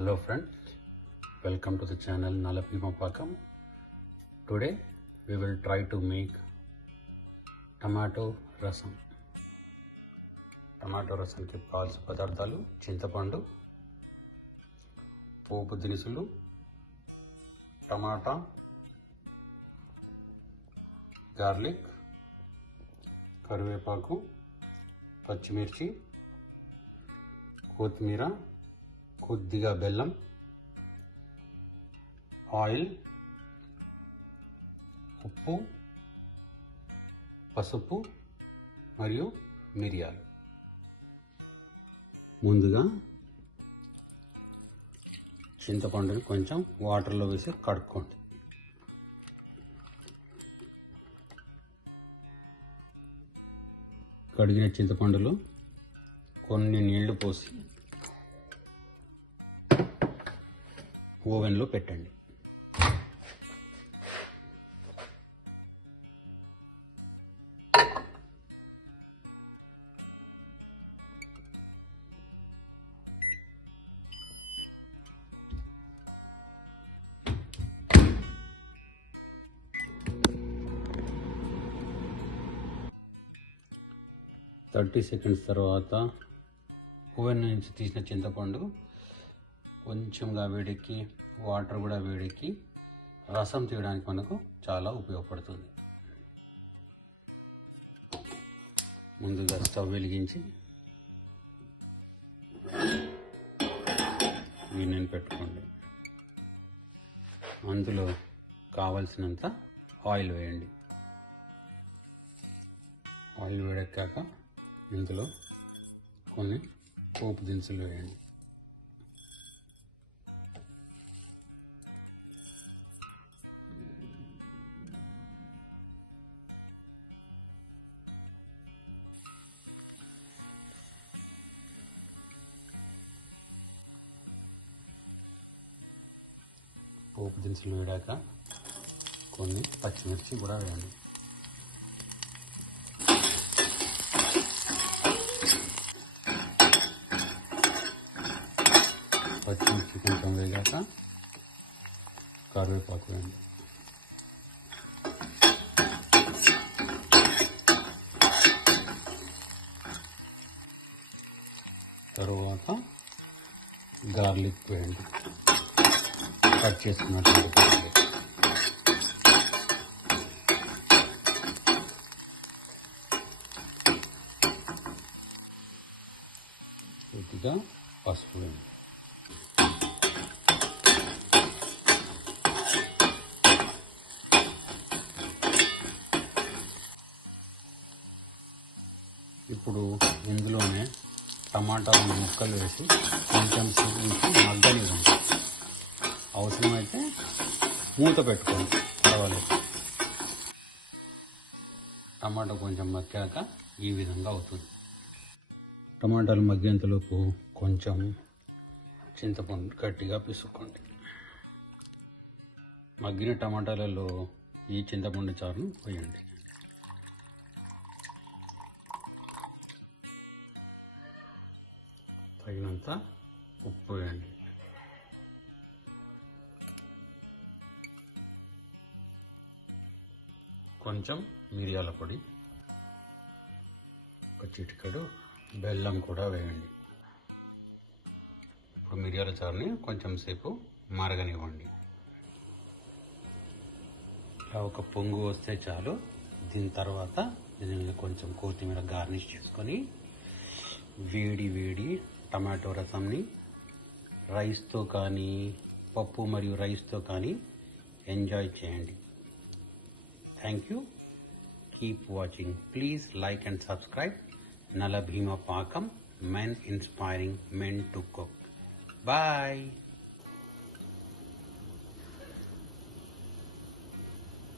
Hello friends, welcome to the channel Nala Bhima Pakam. Today we will try to make tomato rasam. Tomato రసంకి కావాల్సిన పదార్థాలు చింతపండు, పోపు దినుసులు, టమాటా, garlic, కరివేపాకు, పచ్చిమిర్చి, కొత్తిమీర, కొద్దిగా బెల్లం, ఆయిల్, ఉప్పు, పసుపు మరియు మిరియాలు. ముందుగా చింతపండుని కొంచెం వాటర్లో వేసి కడుక్కోండి. కడిగిన చింతపండులో కొన్ని నీళ్లు పోసి ఓవెన్లో పెట్టండి. థర్టీ సెకండ్స్ తర్వాత ఓవెన్ నుంచి తీసిన చింతపండు కొంచెంగా వేడెక్కి వాటర్ కూడా వేడెక్కి రసం తీయడానికి మనకు చాలా ఉపయోగపడుతుంది. ముందుగా స్టవ్ వెలిగించి గిన్నెని పెట్టుకోండి. అందులో కావలసినంత ఆయిల్ వేయండి. ఆయిల్ వేడెక్కాక ఇందులో కొన్ని పోపు దినుసులు వేయండి. పోపు దినుసులు వేడాక కొన్ని పచ్చిమిర్చి కూడా వేయండి. పచ్చిమిర్చి కొంచెం వేగాక కరివేపాకు వేయండి. తరువాత గార్లిక్ వేయండి. కట్ చేసుకున్నటువంటి గార్లిక్. కొద్దిగా పసుపు వేయండి. ఇప్పుడు ఇందులోనే టమాటా ముక్కలు వేసి కొంచెం మగ్గనివ్వండి. అవసరమైతే మూత పెట్టుకోండి, పర్వాలేదు. టమాటా కొంచెం మగ్గాక ఈ విధంగా అవుతుంది. టమాటాలు మగ్గేంతలోపు కొంచెం చింతపండు గట్టిగా పిసుక్కోండి. మగ్గిన టమాటాలలో ఈ చింతపండు చారును పోయండి. తగినంత ఉప్పు వేయండి. కొంచెం మిరియాల పొడి, ఒక చిటికెడు బెల్లం కూడా వేయండి. ఇప్పుడు మిరియాల చారుని కొంచెం సేపు మరగనివ్వండి. ఇలా ఒక పొంగు వస్తే చాలు. దీని తర్వాత దీనిని కొంచెం కొత్తిమీర గార్నిష్ చేసుకొని వేడి వేడి టమాటో రసంని రైస్తో కానీ పప్పు మరియు రైస్తో కానీ ఎంజాయ్ చేయండి. Thank you. Keep watching. Please like and subscribe. Nala Bhima Pakam, men inspiring men to cook. Bye.